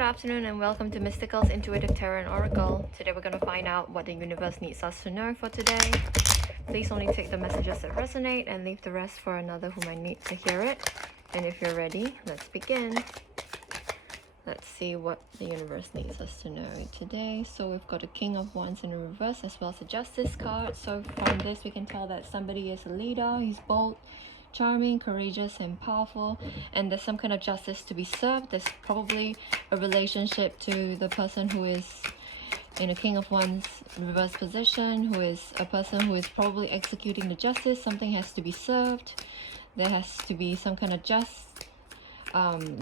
Good afternoon and welcome to Mystical's Intuitive Tarot and Oracle. Today we're going to find out what the universe needs us to know for today. Please only take the messages that resonate and leave the rest for another who might need to hear it. And if you're ready, let's begin. Let's see what the universe needs us to know today. So we've got a King of Wands in reverse as well as a Justice card. So from this we can tell that somebody is a leader. He's bold, charming, courageous, and powerful, and there's some kind of justice to be served. There's probably a relationship to the person who is in a King of Wands reverse position, who is a person who is probably executing the justice. Something has to be served. There has to be some kind of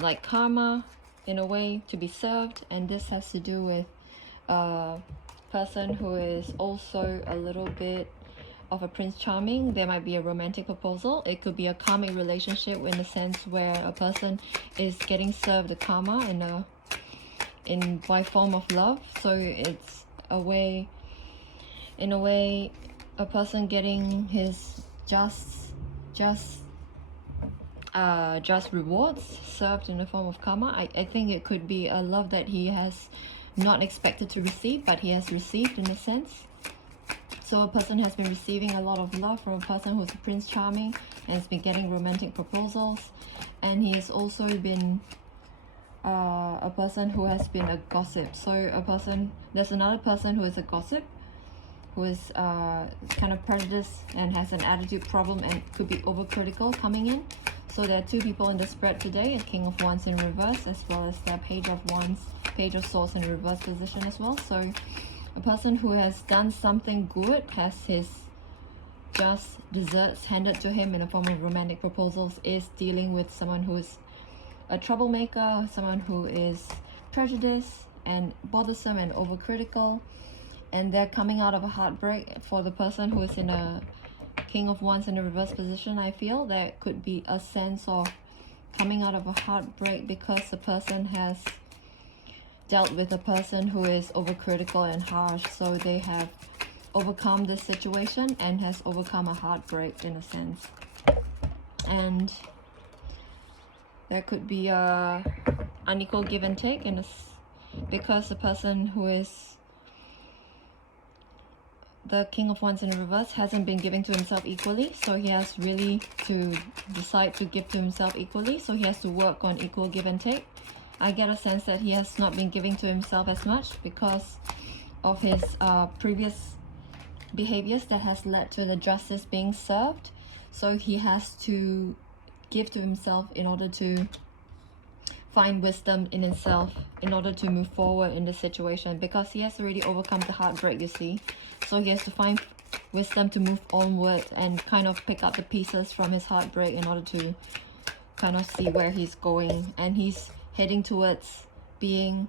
like karma in a way to be served, and this has to do with a person who is also a little bit of a Prince Charming. There might be a romantic proposal. It could be a karmic relationship in the sense where a person is getting served the karma by form of love. So it's in a way a person getting his just rewards served in the form of karma. I think it could be a love that he has not expected to receive, but he has received in a sense. So a person has been receiving a lot of love from a person who's a Prince Charming and has been getting romantic proposals. And he has also been a person who has been a gossip. So there's another person who is a gossip, who is kind of prejudiced and has an attitude problem and could be overcritical coming in. So there are two people in the spread today, a King of Wands in reverse as well as the Page of Wands, Page of Swords in reverse position as well. So a person who has done something good has his just desserts handed to him in the form of romantic proposals, is dealing with someone who is a troublemaker, someone who is prejudiced and bothersome and overcritical, and they're coming out of a heartbreak. For the person who is in a King of Wands in a reverse position, I feel there could be a sense of coming out of a heartbreak because the person has dealt with a person who is overcritical and harsh. So they have overcome this situation and has overcome a heartbreak in a sense. And there could be a unequal give and take because the person who is the King of Wands in reverse hasn't been giving to himself equally. So he has really to decide to give to himself equally. So he has to work on equal give and take. I get a sense that he has not been giving to himself as much because of his previous behaviors that has led to the justice being served. So he has to give to himself in order to find wisdom in himself, in order to move forward in the situation, because he has already overcome the heartbreak, you see. So he has to find wisdom to move onward and kind of pick up the pieces from his heartbreak in order to kind of see where he's going. And he's heading towards being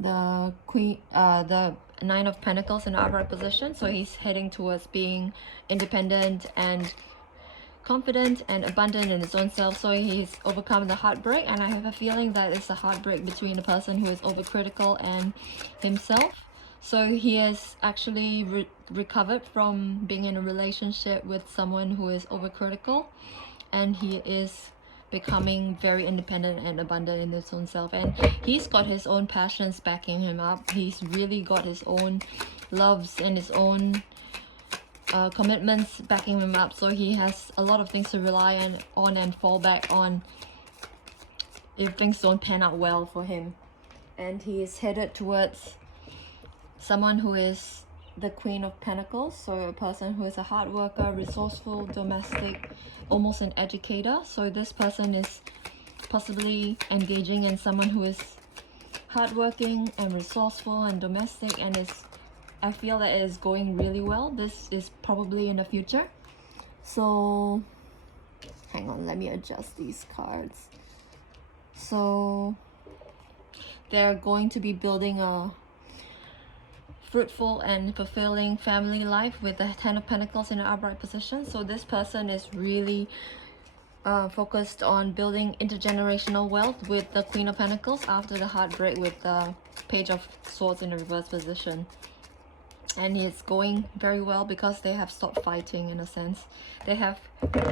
the Nine of Pentacles in the upright position. So he's heading towards being independent and confident and abundant in his own self. So he's overcome the heartbreak, and I have a feeling that it's a heartbreak between the person who is overcritical and himself. So he has actually recovered from being in a relationship with someone who is overcritical, and he is becoming very independent and abundant in his own self, and he's got his own passions backing him up. He's really got his own loves and his own commitments backing him up. So he has a lot of things to rely on and fall back on if things don't pan out well for him. And he is headed towards someone who is the Queen of Pentacles, so a person who is a hard worker, resourceful, domestic, almost an educator. So this person is possibly engaging in someone who is hardworking and resourceful and domestic, and I feel that it is going really well. This is probably in the future. So hang on, let me adjust these cards. So they're going to be building a fruitful and fulfilling family life with the Ten of Pentacles in an upright position. So this person is really focused on building intergenerational wealth with the Queen of Pentacles after the heartbreak with the Page of Swords in the reverse position. and it's going very well because they have stopped fighting. In a sense, they have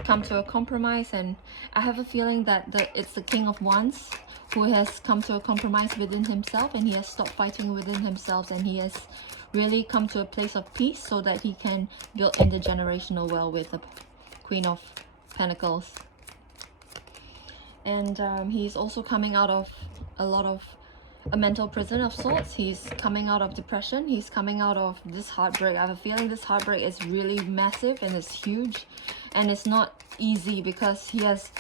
come to a compromise, and I have a feeling that it's the King of Wands who has come to a compromise within himself, and he has stopped fighting within himself, and he has really come to a place of peace so that he can build intergenerational wealth with the Queen of Pentacles. And he's also coming out of a mental prison of sorts. He's coming out of depression. He's coming out of this heartbreak. I have a feeling this heartbreak is really massive and it's huge, and it's not easy because he has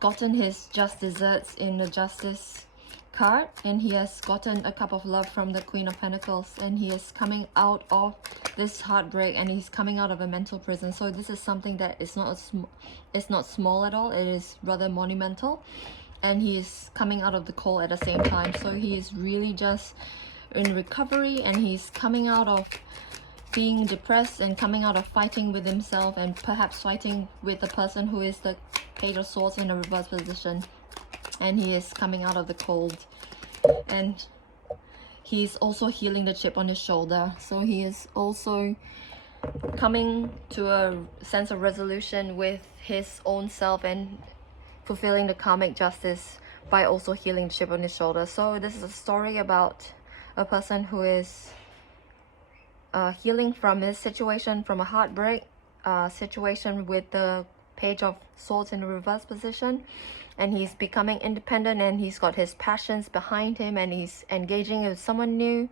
gotten his just desserts in the Justice card, and he has gotten a cup of love from the Queen of Pentacles, and he is coming out of this heartbreak, and he's coming out of a mental prison. So this is something that is not small at all. It is rather monumental, and he is coming out of the cold at the same time. So he is really just in recovery, and he's coming out of being depressed and coming out of fighting with himself, and perhaps fighting with the person who is the Page of Swords in a reverse position. And he is coming out of the cold, and he's also healing the chip on his shoulder. So he is also coming to a sense of resolution with his own self and fulfilling the karmic justice by also healing the chip on his shoulder. So this is a story about a person who is healing from his situation, from a heartbreak situation with the Page of Swords in the reverse position, and he's becoming independent, and he's got his passions behind him, and he's engaging with someone new.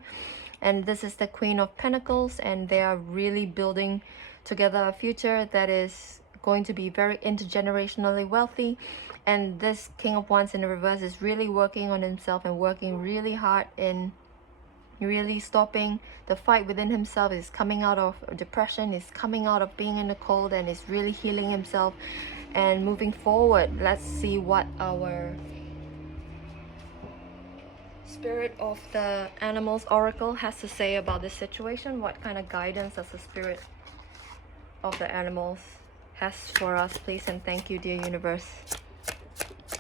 And this is the Queen of Pentacles, and they are really building together a future that is going to be very intergenerationally wealthy. And this King of Wands in the reverse is really working on himself and working really hard in really stopping the fight within himself. Is coming out of depression, is coming out of being in the cold, and is really healing himself and moving forward. Let's see what our Spirit of the Animals Oracle has to say about this situation. What kind of guidance does the Spirit of the Animals has for us, please and thank you, dear universe.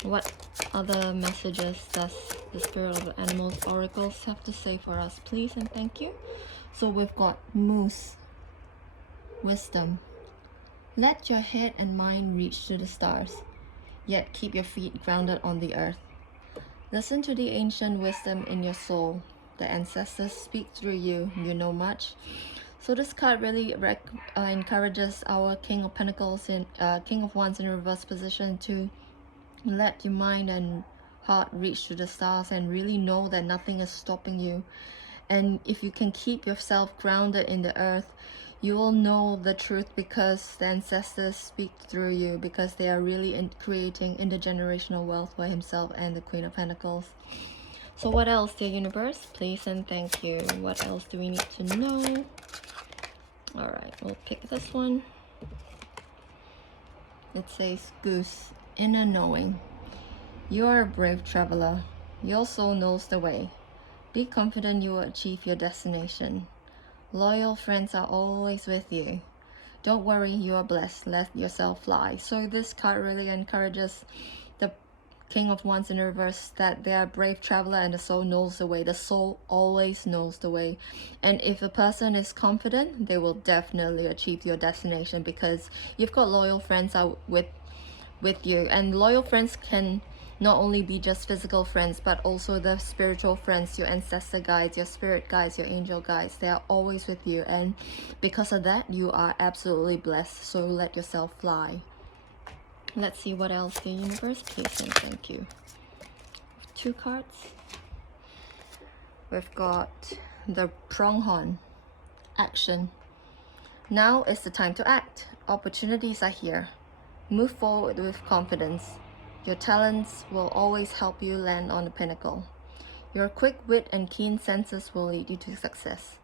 What other messages does the Spirit of the Animals Oracles have to say for us, please and thank you? So we've got Moose, Wisdom. Let your head and mind reach to the stars, yet keep your feet grounded on the earth. Listen to the ancient wisdom in your soul. The ancestors speak through you. You know much. So this card really encourages our King of Pentacles in King of Wands in reverse position to let your mind and heart reach to the stars and really know that nothing is stopping you. And if you can keep yourself grounded in the earth, you will know the truth because the ancestors speak through you, because they are really creating intergenerational wealth for himself and the Queen of Pentacles. So what else, dear universe? Please and thank you. What else do we need to know? Alright, we'll pick this one. It says Goose, inner knowing. You are a brave traveler. Your soul knows the way. Be confident you will achieve your destination. Loyal friends are always with you. Don't worry, you are blessed. Let yourself fly. So this card really encourages the King of Wands in reverse that they are a brave traveler and the soul knows the way. The soul always knows the way. And if a person is confident, they will definitely achieve your destination because you've got loyal friends out with you. And loyal friends can not only be just physical friends, but also the spiritual friends, your ancestor guides, your spirit guides, your angel guides. They are always with you, and because of that, you are absolutely blessed. So let yourself fly. Let's see what else the universe, please and thank you. 2 cards. We've got the pronghorn, action. Now is the time to act. Opportunities are here. Move forward with confidence. Your talents will always help you land on the pinnacle. Your quick wit and keen senses will lead you to success.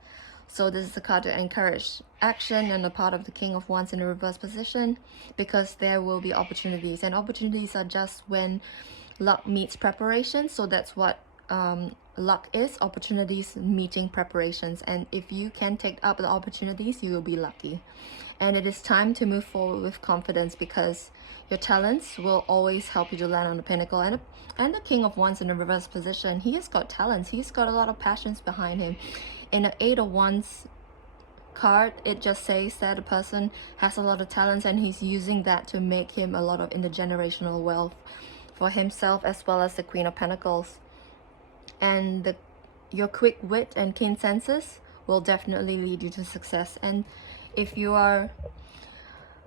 So this is the card to encourage action on the part of the King of Wands in the reverse position, because there will be opportunities, and opportunities are just when luck meets preparation. So that's what luck is, opportunities meeting preparations. And if you can take up the opportunities, you will be lucky. And it is time to move forward with confidence, because your talents will always help you to land on the pinnacle. And the King of Wands in the reverse position, he has got talents. He's got a lot of passions behind him. In the 8 of Wands card, it just says that the person has a lot of talents and he's using that to make him a lot of intergenerational wealth for himself, as well as the Queen of Pentacles. And your quick wit and keen senses will definitely lead you to success. And if you are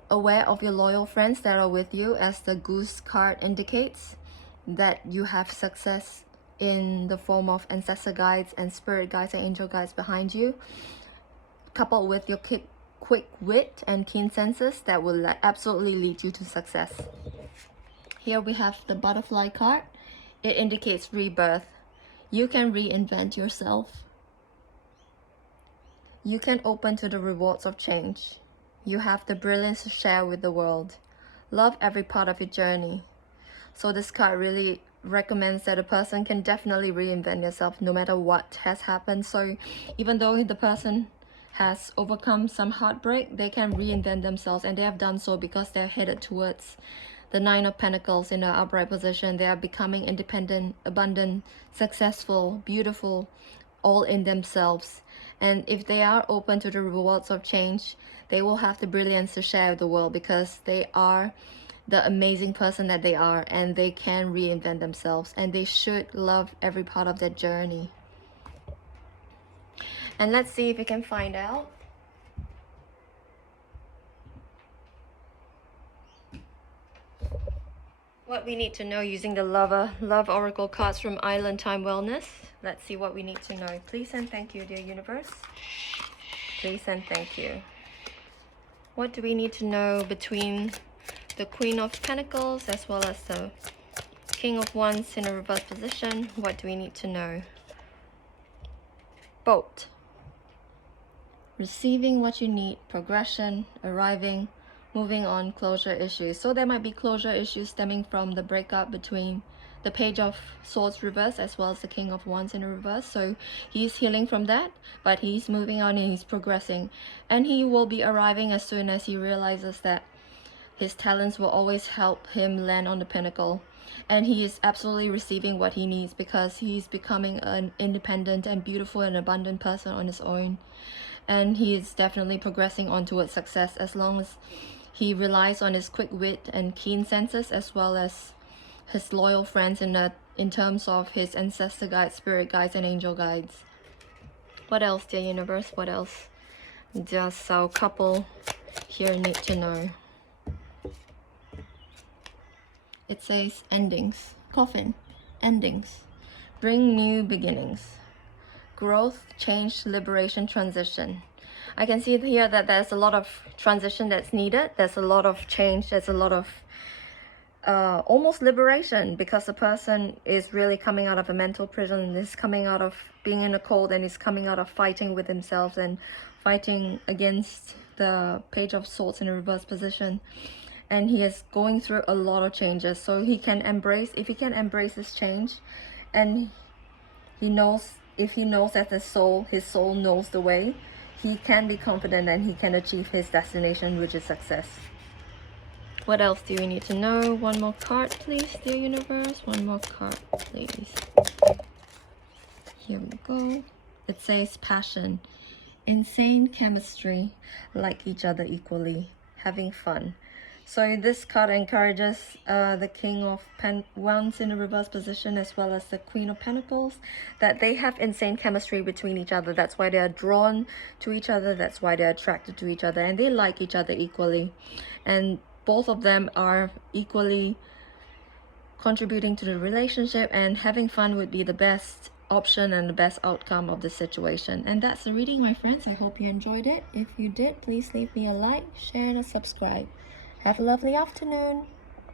aware of your loyal friends that are with you, as the Goose card indicates, that you have success in the form of ancestor guides and spirit guides and angel guides behind you, coupled with your quick wit and keen senses, that will absolutely lead you to success. Here we have the Butterfly card. It indicates rebirth. You can reinvent yourself. You can open to the rewards of change. You have the brilliance to share with the world. Love every part of your journey. So this card really recommends that a person can definitely reinvent yourself no matter what has happened. So even though the person has overcome some heartbreak, they can reinvent themselves, and they have done so because they're headed towards the Nine of Pentacles in an upright position. They are becoming independent, abundant, successful, beautiful, all in themselves. And if they are open to the rewards of change, they will have the brilliance to share with the world, because they are the amazing person that they are, and they can reinvent themselves, and they should love every part of their journey. And let's see if we can find out what we need to know using the Love Oracle cards from Island Time Wellness. Let's see what we need to know. Please and thank you, dear universe. Please and thank you. What do we need to know between the Queen of Pentacles as well as the King of Wands in a reverse position? What do we need to know? Boat. Receiving what you need, progression, arriving, moving on, closure issues. So there might be closure issues stemming from the breakup between the Page of Swords reverse as well as the King of Wands in reverse. So he's healing from that, but he's moving on and he's progressing, and he will be arriving as soon as he realizes that his talents will always help him land on the pinnacle, and he is absolutely receiving what he needs, because he's becoming an independent and beautiful and abundant person on his own. And he is definitely progressing on towards success, as long as he relies on his quick wit and keen senses, as well as his loyal friends in terms of his ancestor guides, spirit guides, and angel guides. What else, dear universe? What else does our couple here need to know? It says endings. Coffin. Endings. Bring new beginnings. Growth, change, liberation, transition. I can see here that there's a lot of transition that's needed. There's a lot of change. There's a lot of almost liberation, because the person is really coming out of a mental prison, is coming out of being in the cold, and is coming out of fighting with himself and fighting against the Page of Swords in a reverse position. And he is going through a lot of changes. So he can embrace, if he can embrace this change, and he knows, if he knows that his soul knows the way, he can be confident and he can achieve his destination, which is success. What else do we need to know? One more card, please, dear universe. One more card, please. Here we go. It says passion. Insane chemistry. Like each other equally. Having fun. So this card encourages the King of Wands in a reverse position, as well as the Queen of Pentacles, that they have insane chemistry between each other. That's why they are drawn to each other. That's why they're attracted to each other, and they like each other equally. And both of them are equally contributing to the relationship, and having fun would be the best option and the best outcome of the situation. And that's the reading, my friends. I hope you enjoyed it. If you did, please leave me a like, share, and a subscribe. Have a lovely afternoon.